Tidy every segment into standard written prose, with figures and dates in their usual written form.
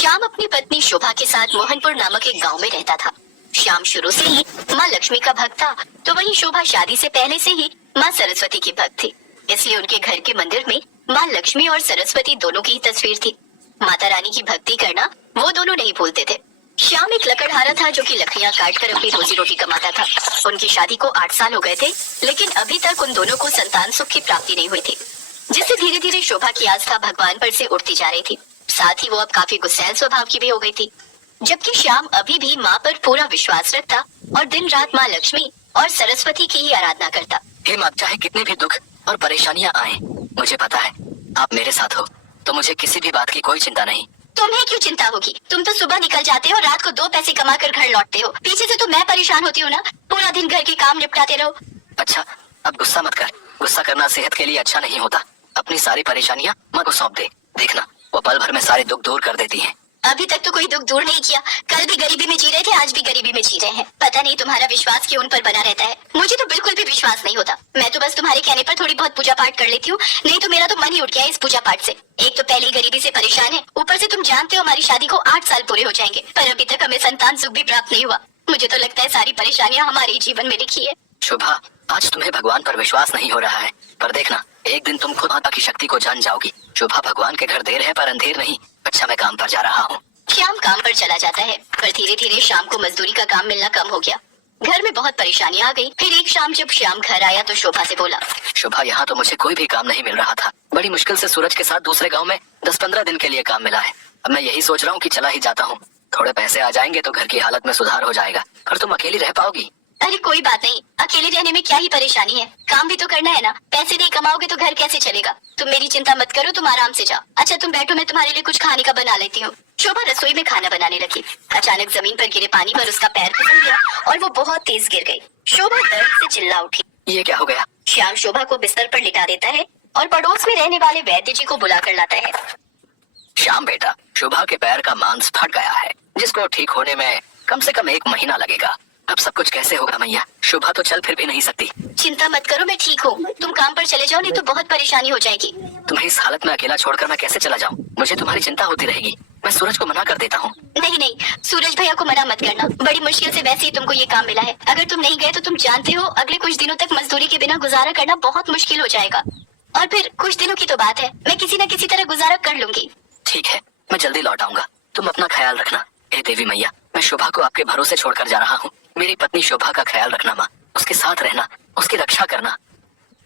श्याम अपनी पत्नी शोभा के साथ मोहनपुर नामक एक गांव में रहता था। श्याम शुरू से ही माँ लक्ष्मी का भक्त था, तो वहीं शोभा शादी से पहले से ही माँ सरस्वती की भक्त थी। इसलिए उनके घर के मंदिर में माँ लक्ष्मी और सरस्वती दोनों की ही तस्वीर थी। माता रानी की भक्ति करना वो दोनों नहीं भूलते थे। श्याम एक लकड़हारा था जो कि लकड़ियां काटकर अपनी रोजी रोटी कमाता था। उनकी शादी को 8 साल हो गए थे, लेकिन अभी तक उन दोनों को संतान सुख की प्राप्ति नहीं हुई थी, जिससे धीरे धीरे शोभा की आस्था भगवान पर से उठती जा रही थी। साथ ही वो अब काफी गुस्सैल स्वभाव की भी हो गई थी। जबकि श्याम अभी भी माँ पर पूरा विश्वास रखता और दिन रात माँ लक्ष्मी और सरस्वती की ही आराधना करता। हे माँ, चाहे कितने भी दुख और परेशानियाँ आए, मुझे पता है आप मेरे साथ हो, तो मुझे किसी भी बात की कोई चिंता नहीं। तुम्हें क्यों चिंता होगी? तुम तो सुबह निकल जाते हो, रात को 2 पैसे कमा कर घर लौटते हो। पीछे से तो मैं परेशान होती हूँ ना, पूरा दिन घर के काम निपटाते रहो। अच्छा, अब गुस्सा मत कर। गुस्सा करना सेहत के लिए अच्छा नहीं होता। अपनी सारी परेशानियाँ माँ को सौंप दे, देखना वो पल भर में सारे दुख दूर कर देती है। अभी तक तो कोई दुख दूर नहीं किया। कल भी गरीबी में जी रहे थे, आज भी गरीबी में जी रहे हैं। पता नहीं तुम्हारा विश्वास क्यों उन पर बना रहता है। मुझे तो बिल्कुल भी विश्वास नहीं होता। मैं तो बस तुम्हारे कहने पर थोड़ी बहुत पूजा पाठ कर लेती हूँ, नहीं तो मेरा तो मन ही उठ गया है इस पूजा पाठ से। एक तो पहले गरीबी से परेशान है, ऊपर से तुम जानते हो हमारी शादी को 8 साल पूरे हो जाएंगे, पर अभी तक हमें संतान सुख भी प्राप्त नहीं हुआ। मुझे तो लगता है सारी परेशानियाँ हमारे जीवन में लिखी है। शोभा, आज तुम्हें भगवान पर विश्वास नहीं हो रहा है, पर देखना एक दिन तुम खुद माता की शक्ति को जान जाओगी। शोभा, भगवान के घर देर है पर अंधेर नहीं। अच्छा, मैं काम पर जा रहा हूँ। श्याम काम पर चला जाता है, पर धीरे धीरे शाम को मजदूरी का काम मिलना कम हो गया। घर में बहुत परेशानियां आ गई। फिर एक शाम जब श्याम घर आया तो शोभा से बोला, शोभा, यहाँ तो मुझे कोई भी काम नहीं मिल रहा था। बड़ी मुश्किल से सूरज के साथ दूसरे गांव में 10-15 दिन के लिए काम मिला है। अब मैं यही सोच रहा हूँ कि चला ही जाता हूँ। थोड़े पैसे आ जाएंगे तो घर की हालत में सुधार हो जाएगा। पर तुम अकेली रह पाओगी? अरे कोई बात नहीं, अकेले रहने में क्या ही परेशानी है। काम भी तो करना है ना। पैसे नहीं कमाओगे तो घर कैसे चलेगा। तुम मेरी चिंता मत करो, तुम आराम से जाओ। अच्छा तुम बैठो, मैं तुम्हारे लिए कुछ खाने का बना लेती हूँ। शोभा रसोई में खाना बनाने लगी। अचानक जमीन पर गिरे पानी पर उसका पैर फिसल गया और वो बहुत तेज गिर गई। शोभा दर्द से चिल्ला उठी। ये क्या हो गया? श्याम शोभा को बिस्तर पर लिटा देता है और पड़ोस में रहने वाले वैद्य जी को बुला कर लाता है। श्याम बेटा, शोभा के पैर का मांस फट गया है, जिसको ठीक होने में कम से कम 1 महीना लगेगा। अब सब कुछ कैसे होगा मैया? शोभा तो चल फिर भी नहीं सकती। चिंता मत करो, मैं ठीक हूँ। तुम काम पर चले जाओ, नहीं तो बहुत परेशानी हो जाएगी। तुम्हें इस हालत में अकेला छोड़कर मैं कैसे चला जाऊँ? मुझे तुम्हारी चिंता होती रहेगी। मैं सूरज को मना कर देता हूँ। नहीं नहीं, सूरज भैया को मना मत करना। बड़ी मुश्किल से वैसे ही तुमको ये काम मिला है। अगर तुम नहीं गए तो तुम जानते हो अगले कुछ दिनों तक मजदूरी के बिना गुजारा करना बहुत मुश्किल हो जाएगा। और फिर कुछ दिनों की तो बात है, मैं किसी न किसी तरह गुजारा कर लूंगी। ठीक है, मैं जल्दी लौट आऊंगा। तुम अपना ख्याल रखना। हे देवी मैया, मैं शोभा को आपके भरोसे छोड़कर जा रहा हूँ। मेरी पत्नी शोभा का ख्याल रखना माँ, उसके साथ रहना, उसकी रक्षा करना।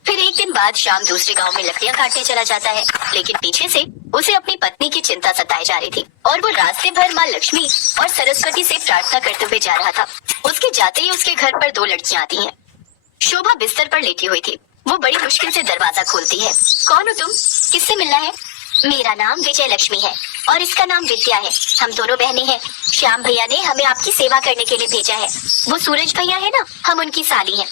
फिर एक दिन बाद शाम दूसरे गांव में लकड़ियां काटने चला जाता है, लेकिन पीछे से उसे अपनी पत्नी की चिंता सताई जा रही थी और वो रास्ते भर माँ लक्ष्मी और सरस्वती से प्रार्थना करते हुए जा रहा था। उसके जाते ही उसके घर पर 2 लड़कियां आती हैं। शोभा बिस्तर पर लेटी हुई थी। वो बड़ी मुश्किल से दरवाजा खोलती है। कौन हो तुम? किससे मिलना है? मेरा नाम विजय लक्ष्मी है और इसका नाम विद्या है। हम दोनों बहनें हैं। श्याम भैया ने हमें आपकी सेवा करने के लिए भेजा है। वो सूरज भैया है ना, हम उनकी साली हैं।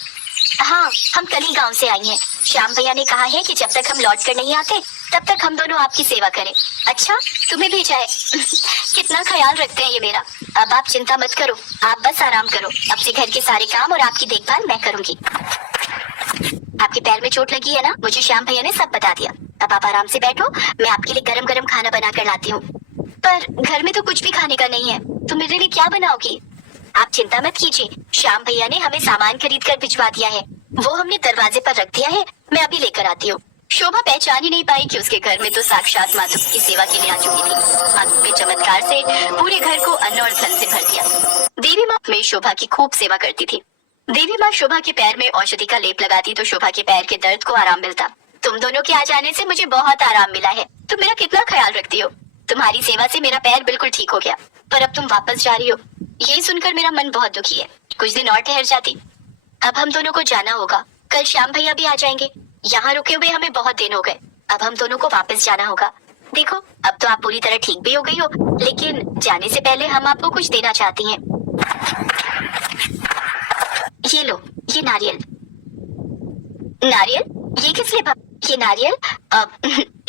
हाँ, हम कल ही गाँव से आई हैं। श्याम भैया ने कहा है कि जब तक हम लौट कर नहीं आते तब तक हम दोनों आपकी सेवा करें। अच्छा, तुम्हें भेजा है? कितना ख्याल रखते हैं ये मेरा। अब आप चिंता मत करो, आप बस आराम करो। अब से घर के सारे काम और आपकी देखभाल मैं करूंगी। आपके पैर में चोट लगी है ना, मुझे श्याम भैया ने सब बता दिया। अब आप आराम से बैठो, मैं आपके लिए गरम गरम खाना बना कर लाती हूँ। पर घर में तो कुछ भी खाने का नहीं है, तो मेरे लिए क्या बनाओगी? आप चिंता मत कीजिए, श्याम भैया ने हमें सामान खरीद कर भिजवा दिया है। वो हमने दरवाजे पर रख दिया है, मैं अभी लेकर आती हूँ। शोभा पहचान ही नहीं पाई कि उसके घर में तो साक्षात माधव की सेवा के लिए आ चुकी थी। माधव के चमत्कार से पूरे घर को अन्न और धन से भर दिया। देवी माँ में शोभा की खूब सेवा करती थी। देवी माँ शोभा के पैर में औषधि का लेप लगाती तो शोभा के पैर के दर्द को आराम मिलता। तुम दोनों के आ जाने से मुझे बहुत आराम मिला है। तुम मेरा कितना ख्याल रखती हो। तुम्हारी सेवा से मेरा पैर बिल्कुल ठीक हो गया। पर अब तुम वापस जा रही हो, यही सुनकर मेरा मन बहुत दुखी है। कुछ दिन और ठहर जाती। अब हम दोनों को जाना होगा। कल श्याम भैया भी आ जाएंगे। यहाँ रुके हुए हमें बहुत दिन हो गए। अब हम दोनों को वापस जाना होगा। देखो, अब तो आप पूरी तरह ठीक भी हो गई हो, लेकिन जाने से पहले हम आपको कुछ देना चाहती हैं। ये लो, ये नारियल। नारियल? ये किस लिए? ये नारियल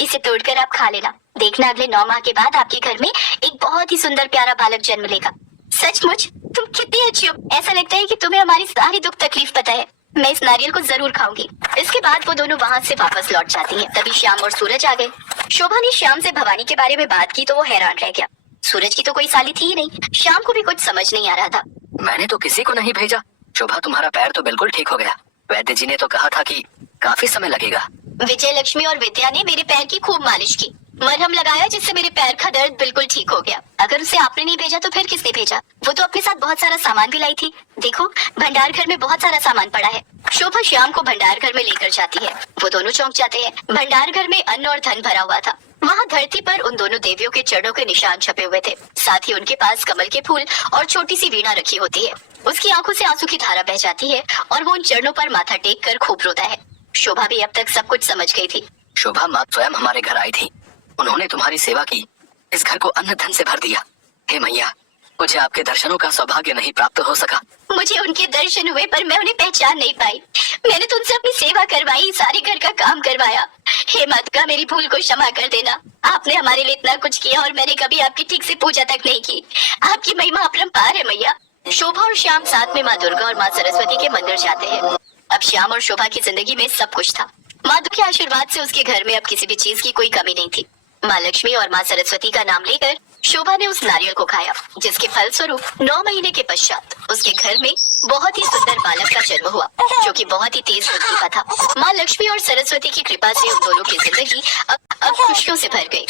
इसे तोड़कर आप खा लेना। देखना अगले 9 माह के बाद आपके घर में एक बहुत ही सुंदर प्यारा बालक जन्म लेगा। सचमुच तुम कितनी अच्छी हो। ऐसा लगता है कि तुम्हें हमारी सारी दुख तकलीफ पता है। मैं इस नारियल को जरूर खाऊंगी। इसके बाद वो दोनों वहाँ से वापस लौट जाती हैं। तभी श्याम और सूरज आ गए। शोभा ने श्याम से भवानी के बारे में बात की तो वो हैरान रह गया। सूरज की तो कोई साली थी ही नहीं। शाम को भी कुछ समझ नहीं आ रहा था। मैंने तो किसी को नहीं भेजा। शोभा, तुम्हारा पैर तो बिल्कुल ठीक हो गया। वैद्य जी ने तो कहा था कि काफी समय लगेगा। विजय लक्ष्मी और विद्या ने मेरे पैर की खूब मालिश की, मरहम लगाया, जिससे मेरे पैर का दर्द बिल्कुल ठीक हो गया। अगर उसे आपने नहीं भेजा तो फिर किसने भेजा? वो तो अपने साथ बहुत सारा सामान भी लाई थी। देखो, भंडार घर में बहुत सारा सामान पड़ा है। शोभा श्याम को भंडार घर में लेकर जाती है। वो दोनों चौंक जाते हैं। भंडार घर में अन्न और धन भरा हुआ था। वहाँ धरती पर उन दोनों देवियों के चरणों के निशान छपे हुए थे। साथ ही उनके पास कमल के फूल और छोटी सी वीणा रखी होती है। उसकी आंखों से आंसू की धारा बह जाती है और वो उन चरणों पर माथा टेक कर खूब रोता है। शोभा भी अब तक सब कुछ समझ गई थी। शोभा, माँ स्वयं हमारे घर आई थी। उन्होंने तुम्हारी सेवा की, इस घर को अन्न धन से भर दिया। हे मैया, मुझे आपके दर्शनों का सौभाग्य नहीं प्राप्त हो सका। मुझे उनके दर्शन हुए पर मैं उन्हें पहचान नहीं पाई। मैंने तो उनसे अपनी सेवा करवाई, सारे घर का काम करवाया। हे माता, मेरी भूल को क्षमा कर देना। आपने हमारे लिए इतना कुछ किया और मैंने कभी आपकी ठीक से पूजा तक नहीं की। आपकी महिमा अपरंपार है मैया। शोभा और श्याम साथ में माँ दुर्गा और माँ सरस्वती के मंदिर जाते हैं। अब श्याम और शोभा की जिंदगी में सब कुछ था। माँ के आशीर्वाद से उसके घर में अब किसी भी चीज की कोई कमी नहीं थी। माँ लक्ष्मी और माँ सरस्वती का नाम लेकर शोभा ने उस नारियल को खाया, जिसके फलस्वरूप 9 महीने के पश्चात उसके घर में बहुत ही सुंदर बालक का जन्म हुआ, जो कि बहुत ही तेज बुद्धि का था। माँ लक्ष्मी और सरस्वती की कृपा से उन दोनों की जिंदगी अब खुशियों से भर गई।